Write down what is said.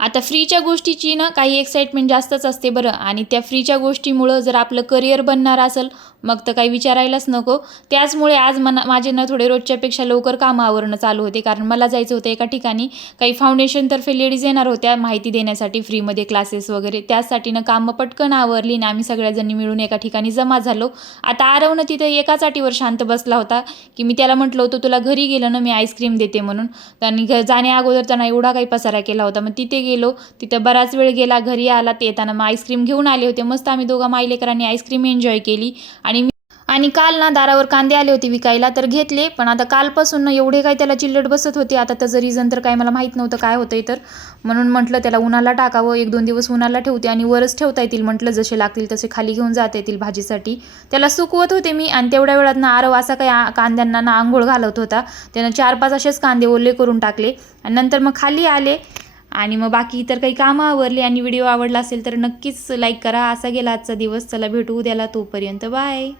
आता फ्रीच्या गोष्टीची ना काही एक्साइटमेंट जास्तच असते बरं, आणि त्या फ्रीच्या गोष्टीमुळं जर आपलं करिअर बनणार असेल मग तर काही विचारायलाच नको. त्याचमुळे आज माझे ना थोडे रोजच्यापेक्षा लवकर कामं आवरणं चालू होते, कारण मला जायचं होतं एका ठिकाणी. काही फाउंडेशनतर्फे लेडीज येणार होत्या माहिती देण्यासाठी फ्रीमध्ये क्लासेस वगैरे, त्यासाठी ना कामं पटकन आवरली आणि आम्ही सगळ्याजणी मिळून एका ठिकाणी जमा झालो. आता आरवनं तिथे एकाच अटीवर शांत बसला होता की मी त्याला म्हटलं होतं तुला घरी गेलं ना मी आईस्क्रीम देते म्हणून. त्यांनी जाण्या अगोदर त्यांना एवढा काही पसारा केला होता. मग तिथे गेलो, तिथं बराच वेळ गेला. घरी आला ते येताना मग आईस्क्रीम घेऊन आले होते. मस्त आम्ही दोघा माईलेकरांनी आईस्क्रीम एन्जॉय केली. आणि काल ना दारावर कांदे आले होते विकायला तर घेतले, पण आता कालपासून ना एवढे काय त्याला चिल्लट बसत होते. आता त्याचं रिझन तर काय मला माहीत नव्हतं काय होतंय तर, म्हणून म्हटलं त्याला उन्हाला टाकावं, 1-2 दिवस उन्हाला ठेवते आणि वरच ठेवता येतील म्हटलं, जसे लागतील तसे खाली घेऊन जाता येतील भाजीसाठी. त्याला सुकवत होते मी आणि तेवढ्या वेळात ना आरव असा काही कांद्यांना ना आंघोळ घालत होता. त्यानं 4-5 असेच कांदे ओले करून टाकले आणि नंतर मग खाली आले आणि मग बाकी इतर काही कामं आवरली. आणि व्हिडिओ आवडला असेल तर नक्कीच लाईक करा. असा गेला आजचा दिवस. चला भेटू उद्याला, तोपर्यंत बाय.